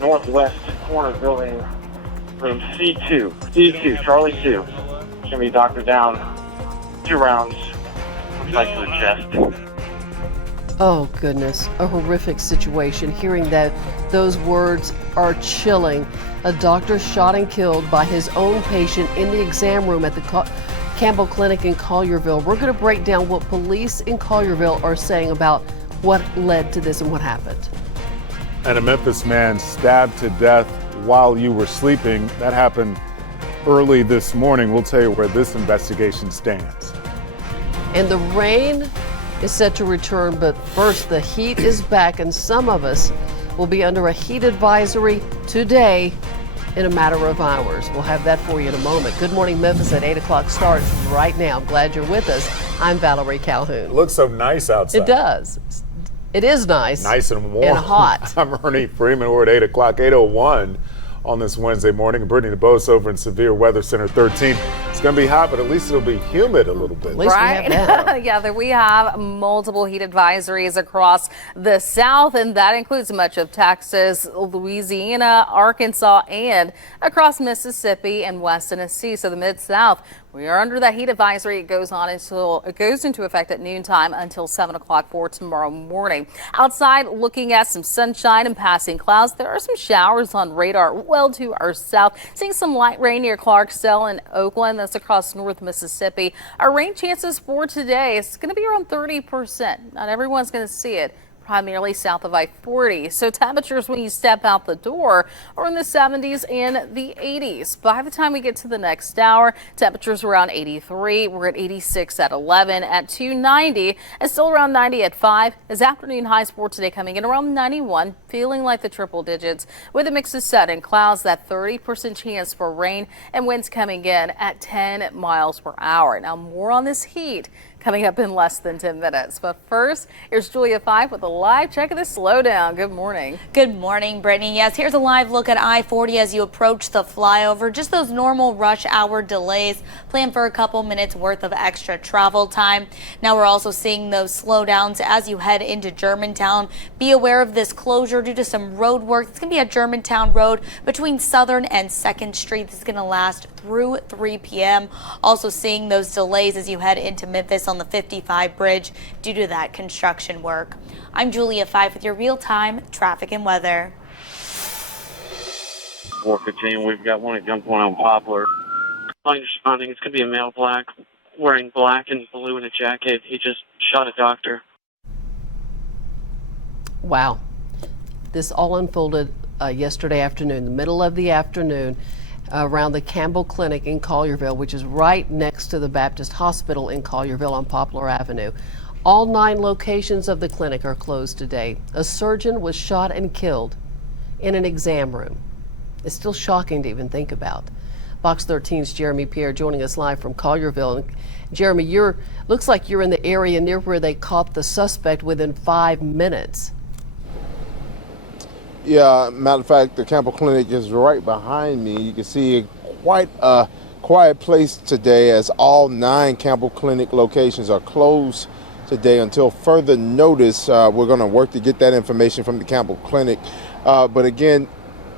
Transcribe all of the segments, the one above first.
northwest corner building, room C2. C2, Charlie 2. Should be doctored down 2 rounds. Looks like to the chest. Oh, goodness. A horrific situation. Hearing those words are chilling. A doctor shot and killed by his own patient in the exam room at the Campbell Clinic in Collierville. We're going to break down what police in Collierville are saying about what led to this and what happened. And a Memphis man stabbed to death while you were sleeping. That happened early this morning. We'll tell you where this investigation stands. And the rain is set to return, but first the heat is back, and some of us will be under a heat advisory today in a matter of hours. We'll have that for you in a moment. Good Morning Memphis at 8 o'clock starts right now. Glad you're with us. I'm Valerie Calhoun. It looks so nice outside. It does. It is nice. Nice and warm. And hot. I'm Ernie Freeman. We're at 8 o'clock, 8:01 on this Wednesday morning. Brittany DeBose over in Severe Weather Center 13. It's going to be hot, but at least it'll be humid a little bit. At least right? we have that. Yeah, we have multiple heat advisories across the South, and that includes much of Texas, Louisiana, Arkansas, and across Mississippi and West Tennessee. So the Mid-South, we are under that heat advisory. It goes into effect at noontime until 7 o'clock for tomorrow morning. Outside, looking at some sunshine and passing clouds. There are some showers on radar well to our south. Seeing some light rain near Clarksdale and Oakland. That's across North Mississippi. Our rain chances for today is going to be around 30%. Not everyone's going to see it. Primarily south of I-40. So temperatures when you step out the door are in the 70s and the 80s. By the time we get to the next hour, temperatures around 83. We're at 86 at 11, at 290, and still around 90 at 5. As afternoon highs for today coming in around 91, feeling like the triple digits with a mix of sun and clouds. That 30% chance for rain and winds coming in at 10 miles per hour. Now more on this heat coming up in less than 10 minutes. But first, here's Julia 5 with a live check of the slowdown. Good morning. Good morning, Brittany. Yes, here's a live look at I-40 as you approach the flyover. Just those normal rush hour delays. Plan for a couple minutes worth of extra travel time. Now we're also seeing those slowdowns as you head into Germantown. Be aware of this closure due to some road work. It's going to be at Germantown Road between Southern and 2nd Street. This is going to last through 3 p.m. Also seeing those delays as you head into Memphis on the 55 bridge due to that construction work. I'm Julia 5 with your real-time traffic and weather. 415, we've got one at gunpoint on Poplar. Calling responding, it's going to be a male black, wearing black and blue in a jacket. He just shot a doctor. Wow. This all unfolded yesterday afternoon, the middle of the afternoon, around the Campbell Clinic in Collierville, which is right next to the Baptist Hospital in Collierville on Poplar Avenue. All 9 locations of the clinic are closed today. A surgeon was shot and killed in an exam room. It's still shocking to even think about. Fox 13's Jeremy Pierre joining us live from Collierville. Jeremy, looks like you're in the area near where they caught the suspect within 5 minutes. Yeah, matter of fact, the Campbell Clinic is right behind me. You can see quite a quiet place today as all 9 Campbell Clinic locations are closed today until further notice. We're going to work to get that information from the Campbell Clinic. But again,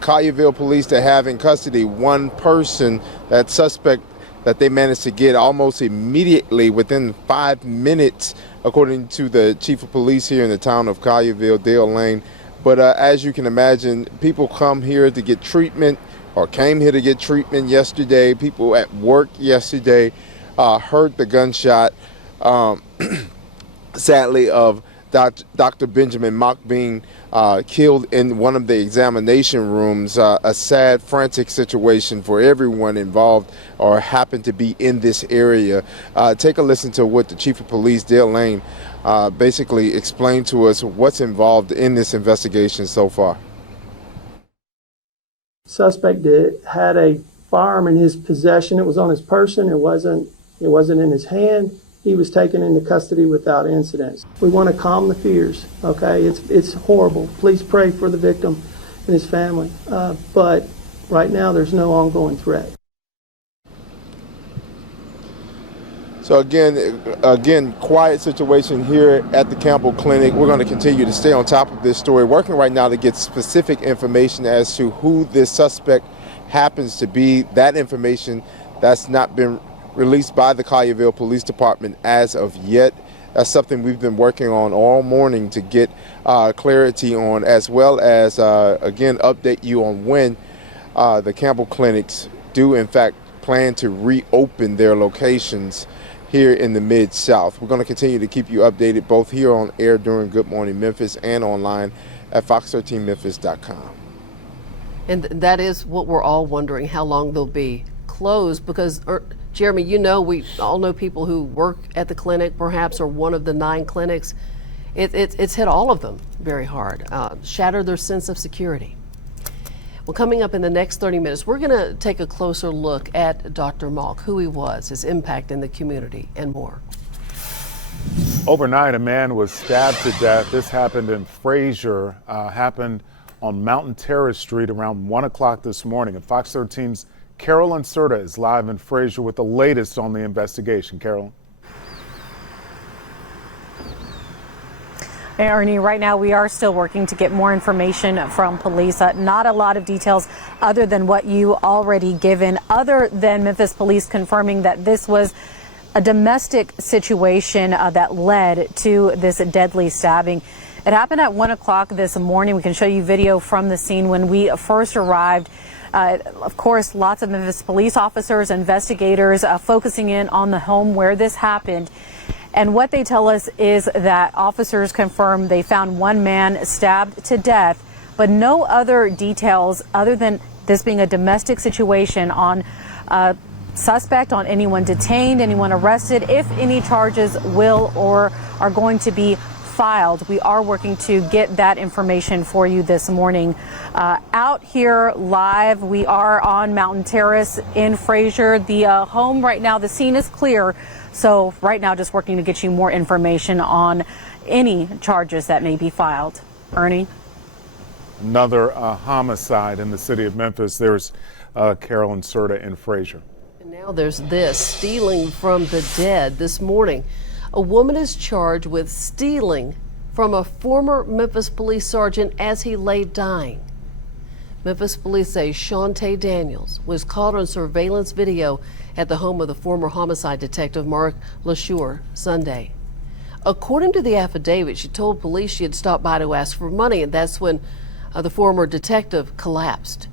Collierville police, they have in custody one person, that suspect that they managed to get almost immediately within 5 minutes, according to the chief of police here in the town of Collierville, Dale Lane. But as you can imagine, people come here to get treatment or came here to get treatment yesterday. People at work yesterday heard the gunshot, sadly, of Dr. Benjamin Mock being killed in one of the examination rooms. A sad, frantic situation for everyone involved or happened to be in this area. Take a listen to what the chief of police, Dale Lane, basically explained to us what's involved in this investigation so far. Suspect had a firearm in his possession. It was on his person. It wasn't in his hand. He was taken into custody without incident. We want to calm the fears, okay? It's horrible. Please pray for the victim and his family. But right now, there's no ongoing threat. So again, quiet situation here at the Campbell Clinic. We're going to continue to stay on top of this story, working right now to get specific information as to who this suspect happens to be. That information that's not been released by the Collierville Police Department as of yet. That's something we've been working on all morning to get clarity on, as well as, again, update you on when the Campbell Clinics do, in fact, plan to reopen their locations here in the Mid-South. We're going to continue to keep you updated both here on air during Good Morning Memphis and online at fox13memphis.com. And that is what we're all wondering, how long they'll be closed, because Jeremy, you know, we all know people who work at the clinic perhaps, or one of the 9 clinics. It's hit all of them very hard, shattered their sense of security. Well, coming up in the next 30 minutes, we're going to take a closer look at Dr. Malk, who he was, his impact in the community, and more. Overnight, a man was stabbed to death. This happened in Frazier, happened on Mountain Terrace Street around 1 o'clock this morning. And Fox 13's Carolyn Serta is live in Frazier with the latest on the investigation. Carolyn. Hey, Ernie, right now we are still working to get more information from police. Not a lot of details other than what you already given, other than Memphis police confirming that this was a domestic situation that led to this deadly stabbing. It happened at 1 o'clock this morning. We can show you video from the scene when we first arrived. Of course, lots of Memphis police officers, investigators focusing in on the home where this happened. And what they tell us is that officers confirm they found one man stabbed to death, but no other details other than this being a domestic situation on a suspect, on anyone detained, anyone arrested, if any charges will or are going to be filed. We are working to get that information for you this morning. Out here live, we are on Mountain Terrace in Frazier. The home right now, the scene is clear. So right now, just working to get you more information on any charges that may be filed. Ernie? Another homicide in the city of Memphis. There's Carolyn Serta in Frazier. And now there's this, stealing from the dead. This morning, a woman is charged with stealing from a former Memphis police sergeant as he lay dying. Memphis police say Shantae Daniels was caught on surveillance video at the home of the former homicide detective Mark LaSure Sunday. According to the affidavit, she told police she had stopped by to ask for money, and that's when the former detective collapsed.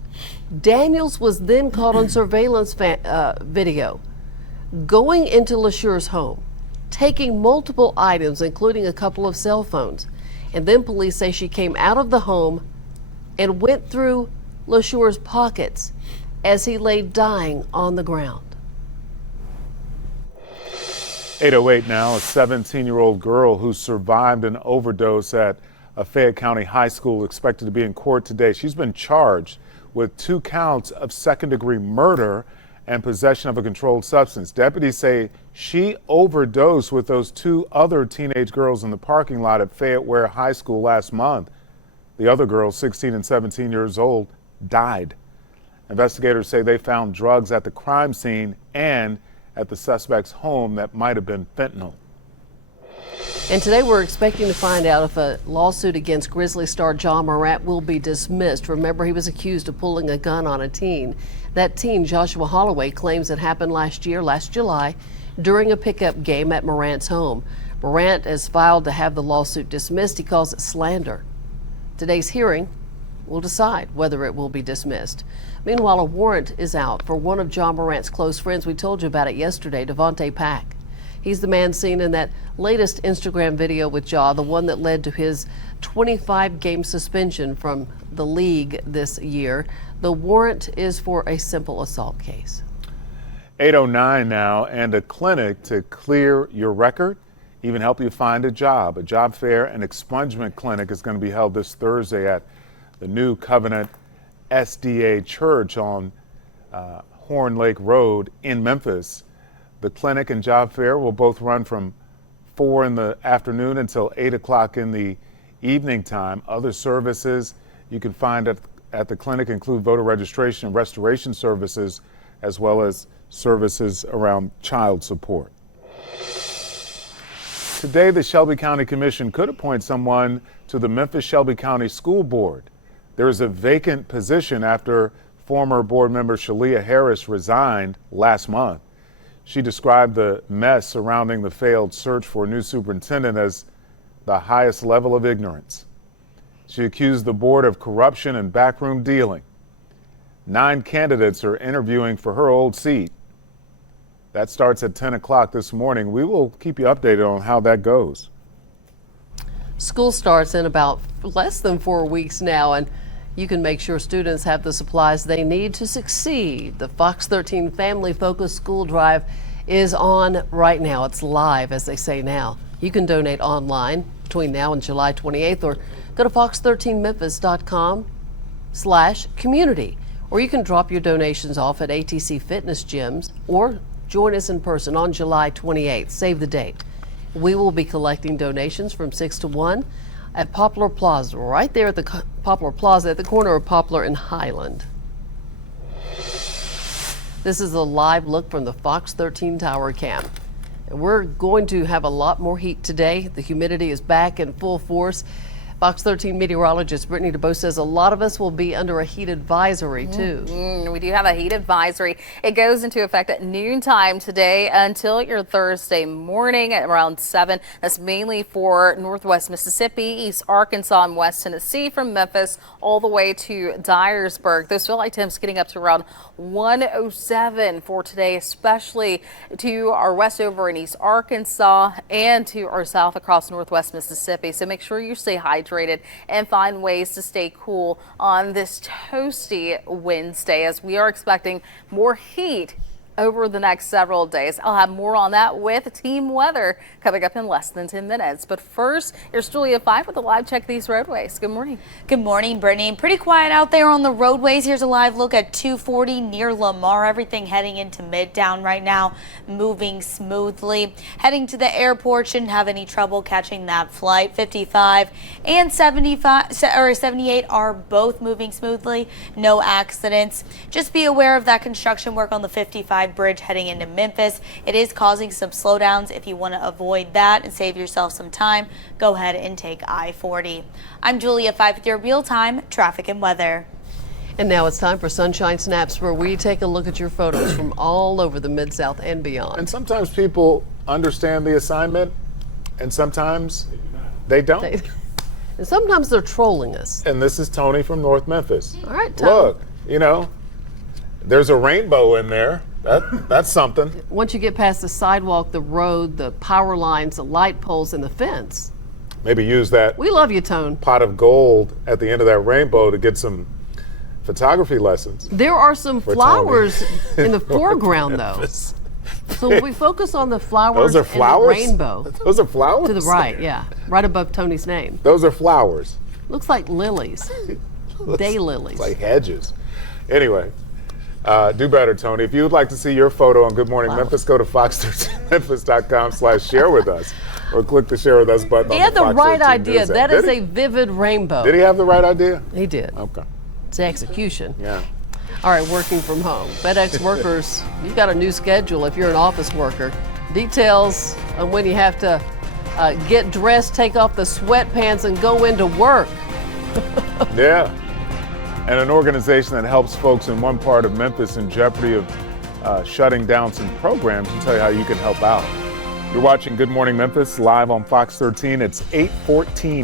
Daniels was then caught on surveillance video going into LaSure's home, taking multiple items, including a couple of cell phones. And then police say she came out of the home and went through LaSure's pockets as he lay dying on the ground. 8:08 now, a 17-year-old girl who survived an overdose at a Fayette County high school expected to be in court today. She's been charged with 2 counts of second-degree murder and possession of a controlled substance. Deputies say she overdosed with those 2 other teenage girls in the parking lot at Fayette Ware High School last month. The other girls, 16 and 17 years old, died. Investigators say they found drugs at the crime scene and at the suspect's home that might have been fentanyl. And today we're expecting to find out if a lawsuit against Grizzly star John Morant will be dismissed. Remember, he was accused of pulling a gun on a teen. That teen, Joshua Holloway, claims it happened last July, during a pickup game at Morant's home. Morant has filed to have the lawsuit dismissed. He calls it slander. Today's hearing will decide whether it will be dismissed. Meanwhile, a warrant is out for one of John Morant's close friends. We told you about it yesterday, Devontae Pack. He's the man seen in that latest Instagram video with Ja, the one that led to his 25-game suspension from the league this year. The warrant is for a simple assault case. 8:09 now, and a clinic to clear your record, even help you find a job. A job fair and expungement clinic is going to be held this Thursday at the New Covenant SDA Church on Horn Lake Road in Memphis. The clinic and job fair will both run from 4 in the afternoon until 8 o'clock in the evening time. Other services you can find at the clinic include voter registration and restoration services, as well as services around child support. Today, the Shelby County Commission could appoint someone to the Memphis-Shelby County School Board. There is a vacant position after former board member Shalia Harris resigned last month. She described the mess surrounding the failed search for a new superintendent as the highest level of ignorance. She accused the board of corruption and backroom dealing. 9 candidates are interviewing for her old seat. That starts at 10 o'clock this morning. We will keep you updated on how that goes. School starts in about less than 4 weeks now, and you can make sure students have the supplies they need to succeed. The Fox 13 Family Focused School Drive is on right now. It's live, as they say now. You can donate online between now and July 28th, or go to fox13memphis.com/community. Or you can drop your donations off at ATC Fitness gyms, or join us in person on July 28th. Save the date. We will be collecting donations from 6 to 1 at Poplar Plaza, right there at the Poplar Plaza at the corner of Poplar and Highland. This is a live look from the Fox 13 Tower Cam. And we're going to have a lot more heat today. The humidity is back in full force. Fox 13 meteorologist Brittany DeBoe says a lot of us will be under a heat advisory too. We do have a heat advisory. It goes into effect at noontime today until your Thursday morning at around 7. That's mainly for Northwest Mississippi, East Arkansas, and West Tennessee, from Memphis all the way to Dyersburg. Those feel like temps getting up to around 107 for today, especially to our west over in East Arkansas and to our south across Northwest Mississippi. So make sure you stay hydrated and find ways to stay cool on this toasty Wednesday, as we are expecting more heat over the next several days. I'll have more on that with team weather coming up in less than 10 minutes. But first, here's Julia 5 with a live check of these roadways. Good morning. Good morning, Brittany. Pretty quiet out there on the roadways. Here's a live look at 240 near Lamar. Everything heading into Midtown right now, moving smoothly. Heading to the airport, shouldn't have any trouble catching that flight. 55 and 78 are both moving smoothly. No accidents. Just be aware of that construction work on the 55 bridge heading into Memphis. It is causing some slowdowns. If you want to avoid that and save yourself some time, go ahead and take I-40. I'm Julia 5 with your real-time traffic and weather. And now it's time for Sunshine Snaps, where we take a look at your photos from all over the Mid-South and beyond. And sometimes people understand the assignment, and sometimes they don't. And sometimes they're trolling us. And this is Tony from North Memphis. All right, Tony. Look, you know, there's a rainbow in there. That's something. Once you get past the sidewalk, the road, the power lines, the light poles, and the fence. Maybe use that We love you, Tone. pot of gold at the end of that rainbow to get some photography lessons. There are some For flowers Tony. in the foreground, though. So we focus on the flowers, Those are flowers? and the rainbow. Those are flowers? To the right, yeah. Right above Tony's name. Those are flowers. Looks like lilies. Day lilies. It's like hedges. Anyway, do better, Tony. If you would like to see your photo on Good Morning Memphis, go to fox13memphis.com/share with us, or click the share with us button. He on had the Fox right 13 idea. News app. That is Did a vivid rainbow. Did he have the right idea? He did. Okay. It's execution. Yeah. All right, working from home. FedEx workers, you've got a new schedule if you're an office worker. Details on when you have to get dressed, take off the sweatpants, and go into work. Yeah. And an organization that helps folks in one part of Memphis in jeopardy of shutting down some programs and tell you how you can help out. You're watching Good Morning Memphis live on Fox 13. It's 8:14.